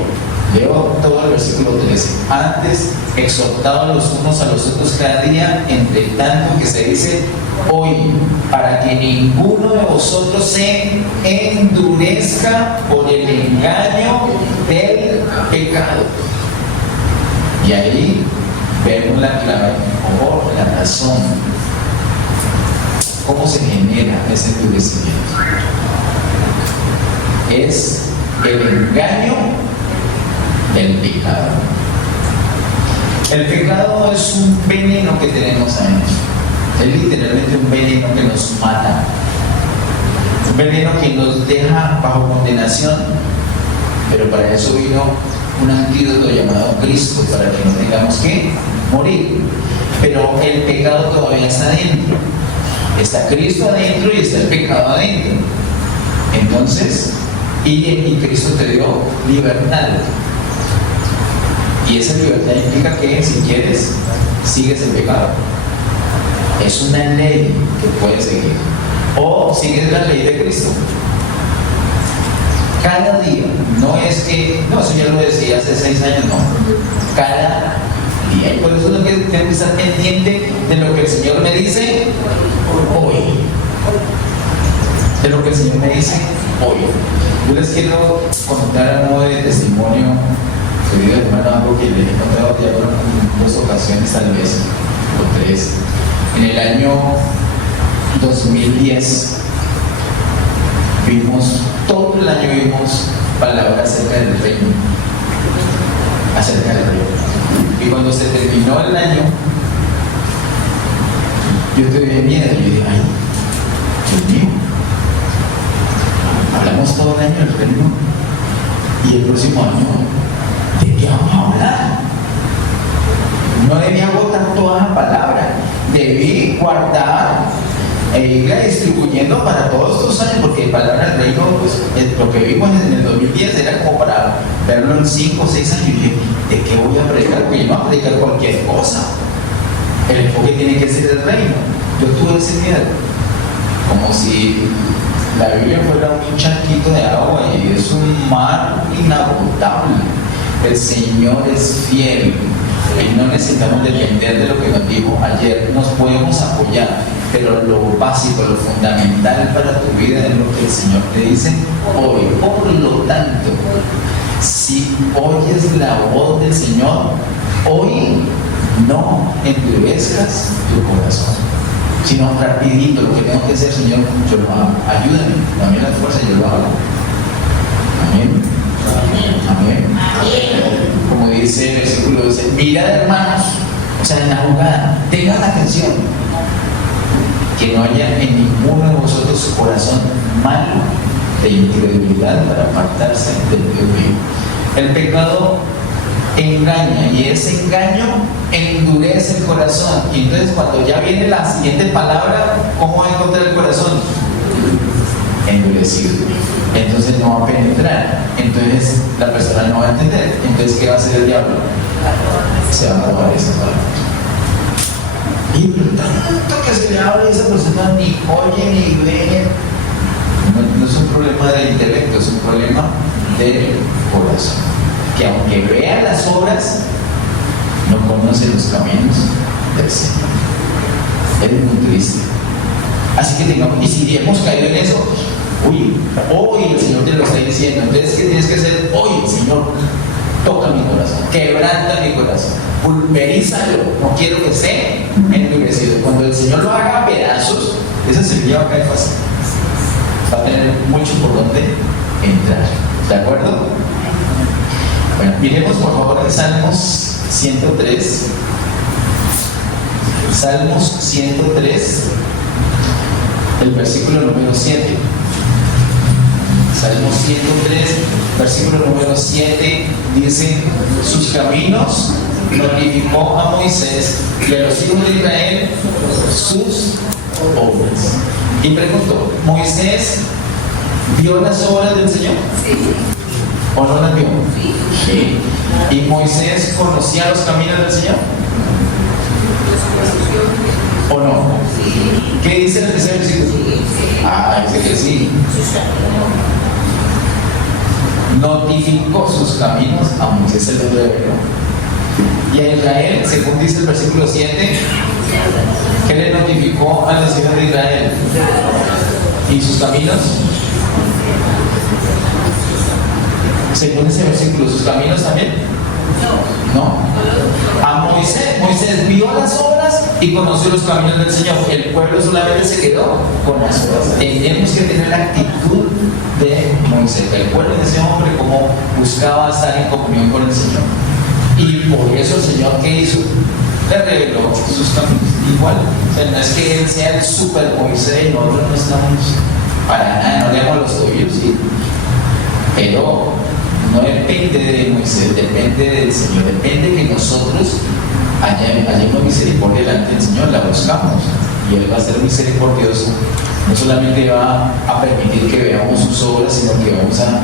Leo todo el versículo 13. Antes, exhortados los unos a los otros cada día, entre tanto que se dice hoy, para que ninguno de vosotros se endurezca por el engaño del pecado. Y ahí vemos la clave o la razón. ¿Cómo se genera ese endurecimiento? Es el engaño del pecado. El pecado es un veneno que tenemos adentro. Es literalmente un veneno que nos mata. Un veneno que nos deja bajo condenación. Pero para eso vino un antídoto llamado Cristo, para que no tengamos que morir. Pero el pecado todavía está adentro. Está Cristo adentro y está el pecado adentro. Entonces, y Cristo te dio libertad. Y esa libertad implica que, si quieres, sigues el pecado. Es una ley que puedes seguir. O sigues la ley de Cristo. Cada día. No es que, no, eso ya lo decía hace 6 años, no. Cada día. Y por eso es que tengo que estar pendiente de lo que el Señor me dice hoy. De lo que el Señor me dice hoy. Yo les quiero contar a modo de testimonio, querido hermano, algo que les he contado ya en 2 ocasiones, tal vez, o 3. En el año 2010 todo el año vimos palabras acerca del reino. Y cuando se terminó el año, yo tuve miedo. Yo dije: ay, Dios mío, hablamos todo el año del reino, y el próximo año, ¿de qué vamos a hablar? No debía botar toda la palabra, debí guardar e irla distribuyendo para todos estos años, porque palabra del reino, pues lo que vimos en el 2010 era como para verlo en 5 o 6 años. Y dije: ¿de qué voy a predicar? Porque yo no voy a predicar cualquier cosa. El enfoque tiene que ser el reino. Yo tuve ese miedo, como si la Biblia fuera un charquito de agua y es un mar inagotable. El Señor es fiel y no necesitamos depender de lo que nos dijo ayer. Nos podemos apoyar, pero lo básico, lo fundamental para tu vida es lo que el Señor te dice hoy. Por lo tanto, si oyes la voz del Señor hoy, no endurezcas tu corazón, sino rapidito. Lo que tengo que hacer: Señor, yo lo hago, ayúdame, dame la fuerza, yo lo hago. Amén. Amén. Como dice el versículo 12, mirad hermanos, o sea, en la jugada, tengan atención, que no haya en ninguno de vosotros su corazón malo de incredulidad para apartarse del Dios vivo. El pecado engaña y ese engaño endurece el corazón. Y entonces cuando ya viene la siguiente palabra, ¿cómo va a encontrar el corazón? Endurecido. Entonces no va a penetrar. Entonces la persona no va a entender. Entonces ¿qué va a hacer el diablo? Se va a robar esa palabra. Y tanto que se le habla y esa persona ni oye ni ve. No es un problema del intelecto, es un problema del corazón. Que aunque vea las obras, no conoce los caminos del Señor. Es muy triste. Así que tengamos, y si hemos caído en eso, hoy el Señor te lo está diciendo. Entonces, ¿qué tienes que hacer? Hoy, Señor, toca mi corazón, quebranta mi corazón, pulverízalo. No quiero que esté endurecido. Cuando el Señor lo haga a pedazos, esa semilla va a caer fácil. Va a tener mucho por donde entrar. ¿De acuerdo? Bueno, miremos por favor en Salmos 103. Salmos 103, el versículo número 7. Salmos 103, versículo número 7, dice: sus caminos notificó a Moisés y a los hijos de Israel sus obras. Y pregunto, ¿Moisés vio las obras del Señor? Sí. ¿O no las vio? Sí. ¿Y Moisés conocía los caminos del Señor? ¿O no? Sí. ¿Qué dice el tercer versículo? Dice que sí. Notificó sus caminos a Moisés el hebreo. Y a Israel, según dice el versículo 7, ¿qué le notificó a los hijos de Israel? ¿Y sus caminos? Según ese versículo, ¿sus caminos también? No. A Moisés vio las obras y conoció los caminos del Señor. El pueblo solamente se quedó con las obras. Tenemos que tener la actitud de Moisés. El pueblo de ese hombre, como buscaba estar en comunión con el Señor. Y por eso el Señor, ¿qué hizo? Le reveló sus caminos. Igual, o sea, no es que él sea el super Moisés y nosotros no estamos para nada, no leamos los tuyos, ¿sí? Pero no depende de Moisés, depende del Señor, depende que nosotros hallemos misericordia delante del Señor, la buscamos y Él va a ser misericordioso. No solamente va a permitir que veamos sus obras, sino que vamos a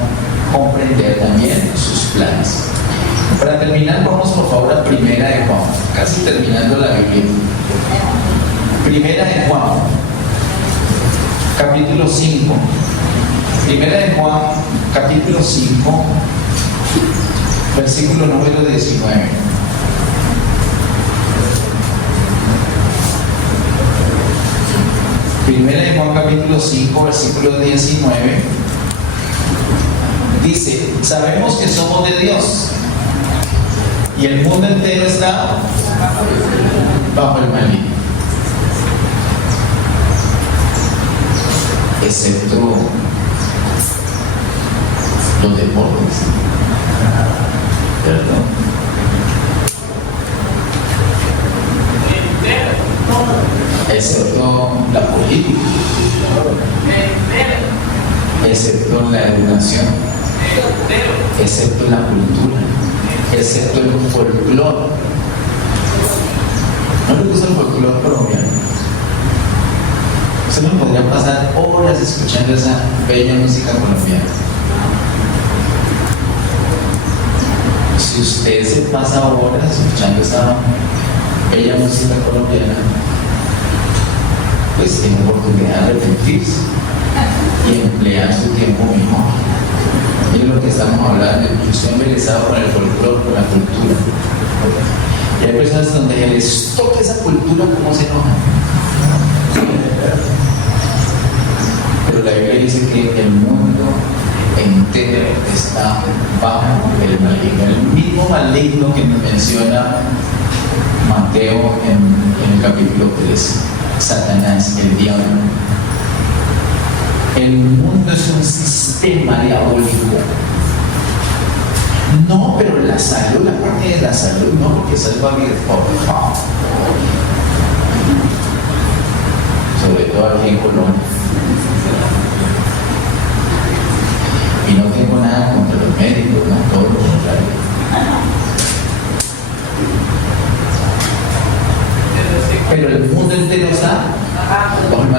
comprender también sus planes. Para terminar, vamos por favor a Primera de Juan, casi terminando la Biblia. Primera de Juan, capítulo 5. Primera de Juan, capítulo 5, versículo número 19. Primera de Juan, capítulo 5, versículo 19. Dice: sabemos que somos de Dios y el mundo entero está bajo el maligno, excepto los deportes, ¿verdad? Excepto la política, excepto la educación, excepto la cultura, excepto el folclore. ¿No le gusta el folclore colombiano? Usted me podría pasar horas escuchando esa bella música colombiana. Si usted se pasa horas escuchando esa bella música colombiana, pues tiene oportunidad de arrepentirse y emplear su tiempo mejor. Es lo que estamos hablando. Yo estoy embelesado con el folclore, con la cultura. Y hay personas donde les toca esa cultura, como se enojan. Pero la Biblia dice que el mundo entero está bajo el maligno, el mismo maligno que menciona Mateo en el capítulo 3, Satanás, el diablo. El mundo es un sistema diabólico No, pero la salud, la parte de la salud, no, porque salva mi por favor. Sobre todo aquí en Colombia. Y no tengo nada contra los médicos, no, todo lo contrario. Pero el mundo entero está.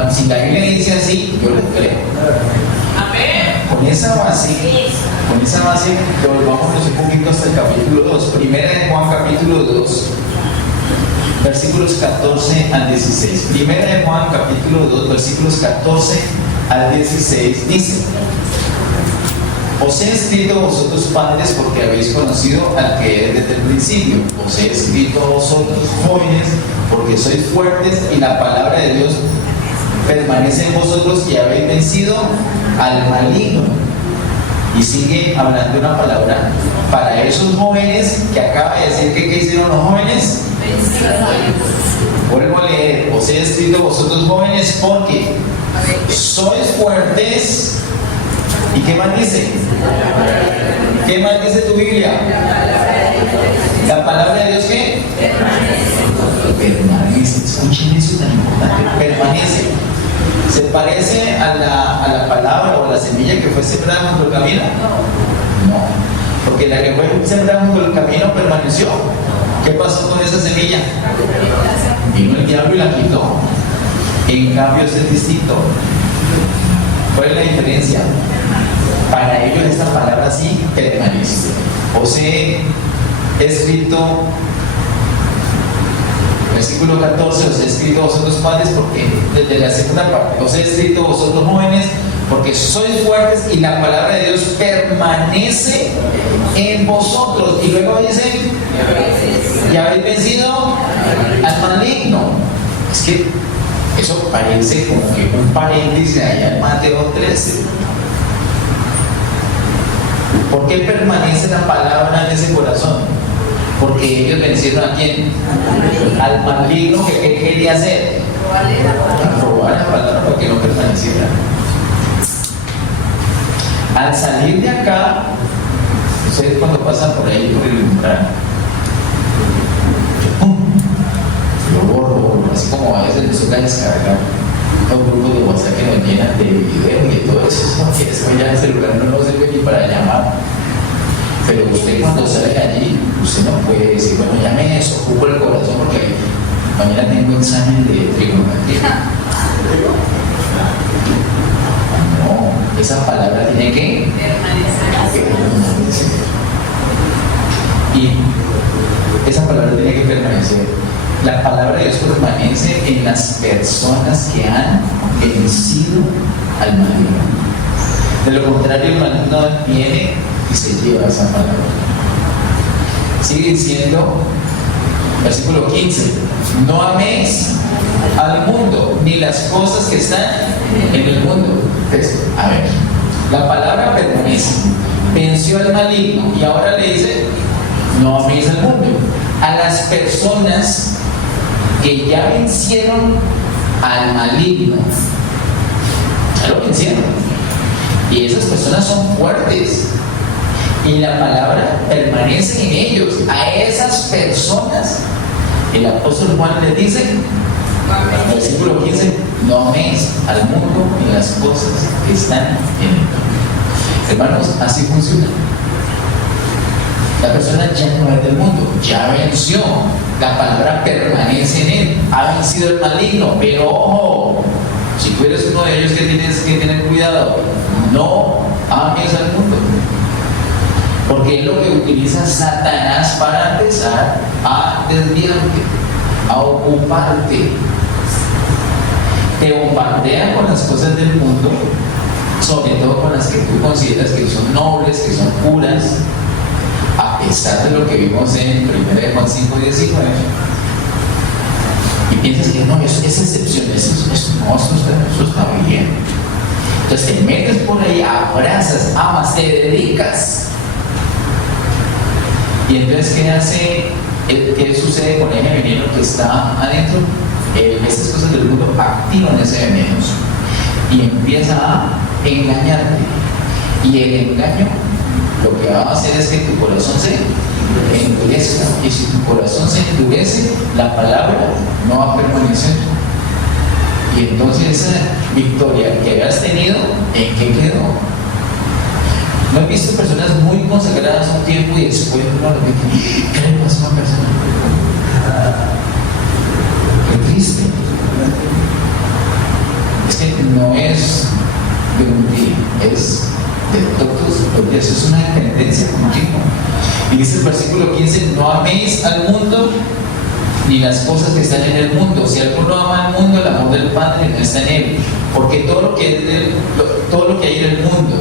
Si la Biblia dice así, yo le creo. Con esa base, volvámonos un poquito hasta el capítulo 2. Primera de Juan, capítulo 2, versículos 14 al 16. Primera de Juan, capítulo 2, versículos 14 al 16, dice: Os he escrito a vosotros, padres, porque habéis conocido al que es desde el principio. Os he escrito a vosotros, jóvenes, porque sois fuertes y la palabra de Dios permanece en vosotros y habéis vencido al maligno. Y sigue hablando una palabra para esos jóvenes que acaba de decir que ¿qué hicieron los jóvenes? Vuelvo a leer: Os he escrito a vosotros, jóvenes, porque sois fuertes. ¿Y qué más dice? ¿Qué más dice tu Biblia? ¿La palabra de Dios qué? Permanece. Escuchen eso tan importante. Permanece. ¿Se parece a la palabra o a la semilla que fue sembrada junto al camino? No. Porque la que fue sembrada junto al camino permaneció. ¿Qué pasó con esa semilla? Vino el diablo y la quitó. En cambio es distinto. ¿Cuál es la diferencia? Para ellos esta palabra sí permanece. Os he escrito, versículo 14, os he escrito a vosotros, padres, porque desde la segunda parte, os he escrito a vosotros, jóvenes, porque sois fuertes y la palabra de Dios permanece en vosotros. Y luego dice: y habéis vencido al maligno. Es que eso parece como que un paréntesis allá en Mateo 13. ¿Por qué permanece la palabra en ese corazón? Porque ellos vencieron ¿a quién? Al maligno. Que ¿qué quería hacer? Robar la palabra para que no permaneciera. Al salir de acá, ustedes cuando pasan por ahí, por el umbral, lo borro, así como a veces les toca descargar los grupos de WhatsApp que nos llenan de video y de todo eso, que eso ya el celular no nos sirve ni para llamar. Pero usted cuando sale allí, usted no puede decir: bueno, ya me desocupo el corazón porque mañana tengo examen de trigonometría. No, esa palabra tiene que permanecer. Y esa palabra tiene que permanecer. La palabra de Dios permanece en las personas que han vencido al maligno. De lo contrario, el maligno viene y se lleva esa palabra. Sigue diciendo, versículo 15: No améis al mundo ni las cosas que están en el mundo. Entonces, a ver, la palabra permanece, venció al maligno, y ahora le dice: no améis al mundo. A las personas que ya vencieron al maligno, ya lo vencieron, y esas personas son fuertes y la palabra permanece en ellos. A esas personas el apóstol Juan les dice, versículo 15: no améis al mundo ni las cosas que están en el mundo. Hermanos, así funciona. La persona ya no es del mundo, ya venció. La palabra permanece en él, ha vencido el maligno. Pero ojo, si tú eres uno de ellos, que tienes que tener cuidado: no ames al mundo, porque es lo que utiliza Satanás para empezar a desviarte, a ocuparte. Te bombardea con las cosas del mundo, sobre todo con las que tú consideras que son nobles, que son puras, a pesar de lo que vimos en 1 Juan 5:19, y piensas que no, es excepción, eso está bien. Entonces te metes por ahí, abrazas, amas, te dedicas. Y entonces, ¿qué hace? ¿Qué sucede con ese veneno que está adentro? Esas cosas del mundo activan ese veneno y empieza a engañarte. Y el engaño lo que va a hacer es que tu corazón se endurezca. Y si tu corazón se endurece, la palabra no va a permanecer. Y entonces esa victoria que habías tenido, ¿en qué quedó? ¿No he visto personas muy consagradas un tiempo y después uno lo ve que, ¿qué le pasa a una persona? Qué triste. Es que no es de un día, es de todos los días, es una dependencia continua. Y dice el versículo 15, no améis al mundo ni las cosas que están en el mundo. Si alguno ama al mundo, el amor del Padre no está en él. Porque todo lo que hay en el mundo,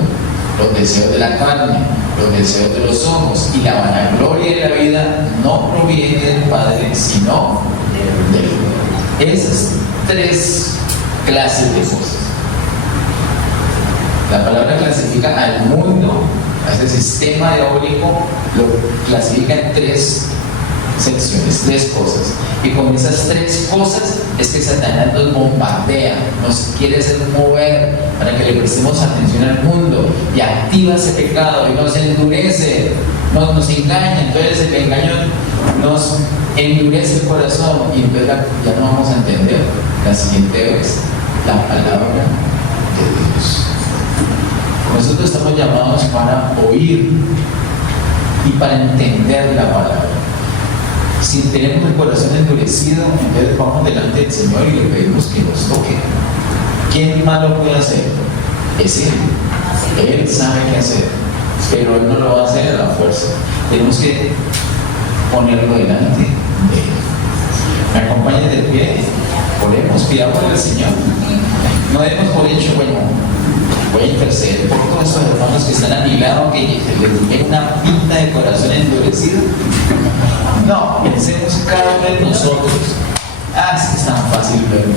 los deseos de la carne, los deseos de los ojos y la vanagloria de la vida, no proviene del Padre, sino del mundo. Esas tres clases de cosas. La palabra clasifica al mundo, a ese sistema diabólico, lo clasifica en tres secciones, tres cosas. Y con esas tres cosas es que Satanás nos bombardea, nos quiere hacer mover para que le prestemos atención al mundo y activa ese pecado y nos endurece, nos engaña. Entonces el engaño nos endurece el corazón y entonces ya no vamos a entender la siguiente vez la palabra de Dios. Nosotros estamos llamados para oír y para entender la palabra. Si tenemos el corazón endurecido, entonces vamos delante del Señor y le pedimos que nos toque. ¿Quién más lo puede hacer? Es Él. Él sabe qué hacer, pero Él no lo va a hacer a la fuerza. Tenemos que ponerlo delante de Él. ¿Me acompañan de pie? Oremos, pidamos al Señor. No demos por hecho, bueno, voy a interceder por todos estos hermanos que están a mi lado, que les den una pinta de corazón endurecido. No, pensemos cada uno de nosotros. Es que es tan fácil verlo.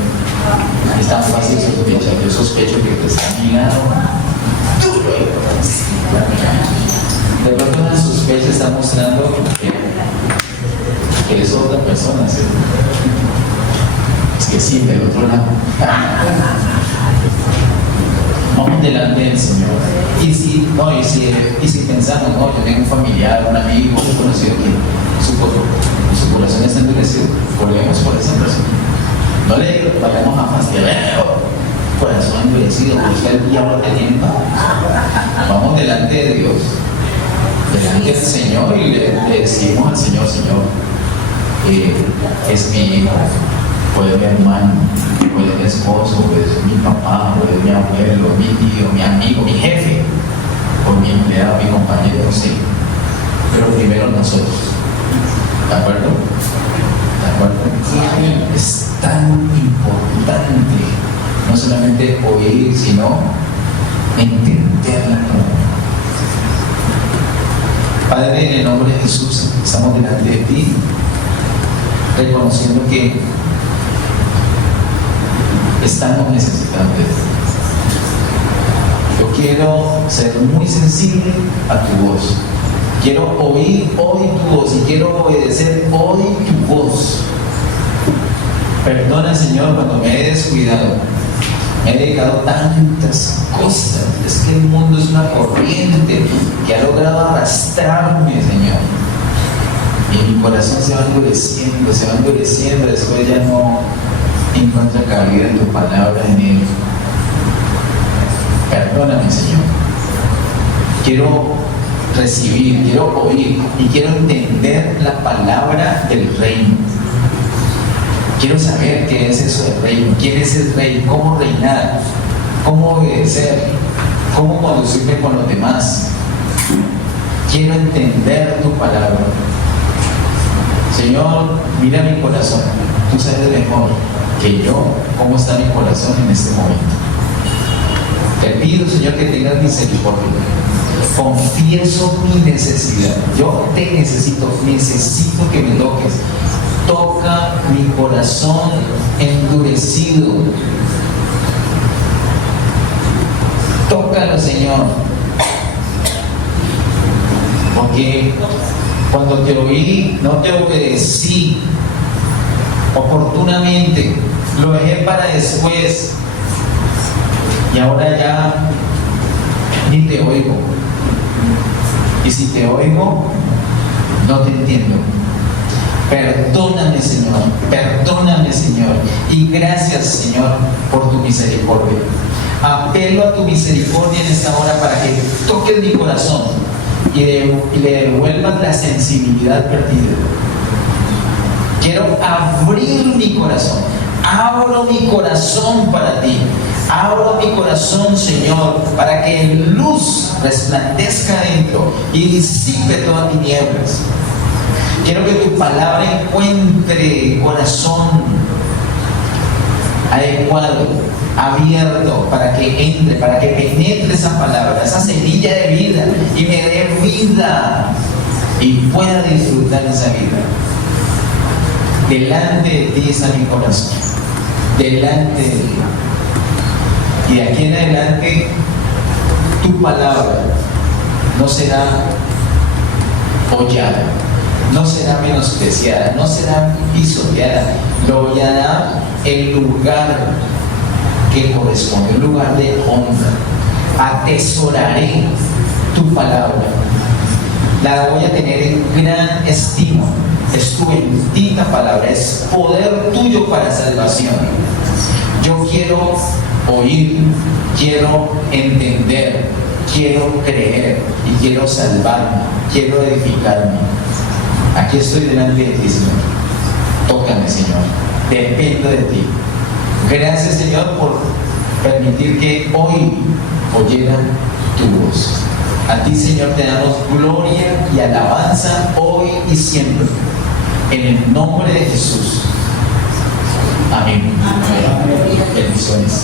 Es tan fácil sospechar. Yo sospecho que te está a mi lado. De pronto una sospecha está mostrando que eres otra persona, ¿sí? Es que sí, del otro lado. Vamos delante del Señor. Y si pensamos, no, yo tengo un familiar, un amigo, un conocido que su corazón está endurecido, volvemos por esa persona. No le vayamos a fastidiar, corazón endurecido, porque el diablo te tiene. Vamos delante de Dios, delante del Señor, y le decimos al Señor, Señor, es mi hijo, o es mi hermano, o es mi esposo, o es mi papá, o es mi abuelo, mi tío, mi amigo, mi jefe, o mi empleado, mi compañero, sí. Pero primero nosotros. ¿De acuerdo? ¿De acuerdo? Es tan importante no solamente oír, sino entenderla. Padre, en el nombre de Jesús, estamos delante de ti, reconociendo que estamos necesitando de ti. Yo quiero ser muy sensible a tu voz. Quiero oír hoy tu voz y quiero obedecer hoy tu voz. Perdona, Señor, cuando me he descuidado. Me he dedicado a tantas cosas. Es que el mundo es una corriente que ha logrado arrastrarme, Señor. Y mi corazón se va endureciendo. Después ya no encuentra cabida en tu palabra en él. Perdóname, Señor. Quiero recibir, quiero oír y quiero entender la palabra del reino. Quiero saber qué es eso del reino, quién es el rey, cómo reinar, cómo obedecer, cómo conducirme con los demás. Quiero entender tu palabra. Señor, mira mi corazón. Tú sabes mejor que yo cómo está mi corazón en este momento. Te pido, Señor, que tengas misericordia. Confieso mi necesidad. Yo te necesito que me toques. Toca mi corazón endurecido. Tócalo, Señor. Porque cuando te oí, no te obedecí oportunamente. Lo dejé para después. Y ahora ya ni te oigo. Y si te oigo, no te entiendo. Perdóname, Señor. Y gracias, Señor, por tu misericordia. Apelo a tu misericordia en esta hora para que toques mi corazón y le devuelvas la sensibilidad perdida. Quiero abrir mi corazón. Abro mi corazón para ti. Abro mi corazón, Señor, para que luz resplandezca dentro y disipe todas tinieblas. Quiero que tu palabra encuentre corazón adecuado, abierto, para que entre, para que penetre esa palabra, esa semilla de vida, y me dé vida y pueda disfrutar esa vida. Delante de ti está mi corazón, delante de ti. Y de aquí en adelante, tu palabra no será hollada, no será menospreciada, no será pisoteada. Lo voy a dar el lugar que corresponde, un lugar de honra. Atesoraré tu palabra, la voy a tener en gran estima. Es tu bendita palabra, es poder tuyo para salvación. Yo quiero oír, quiero entender, quiero creer y quiero salvarme, quiero edificarme. Aquí estoy delante de ti, Señor. Tócame, Señor. Dependo de ti. Gracias, Señor, por permitir que hoy oyeran tu voz. A ti, Señor, te damos gloria y alabanza hoy y siempre. En el nombre de Jesús. Amén. Bendiciones.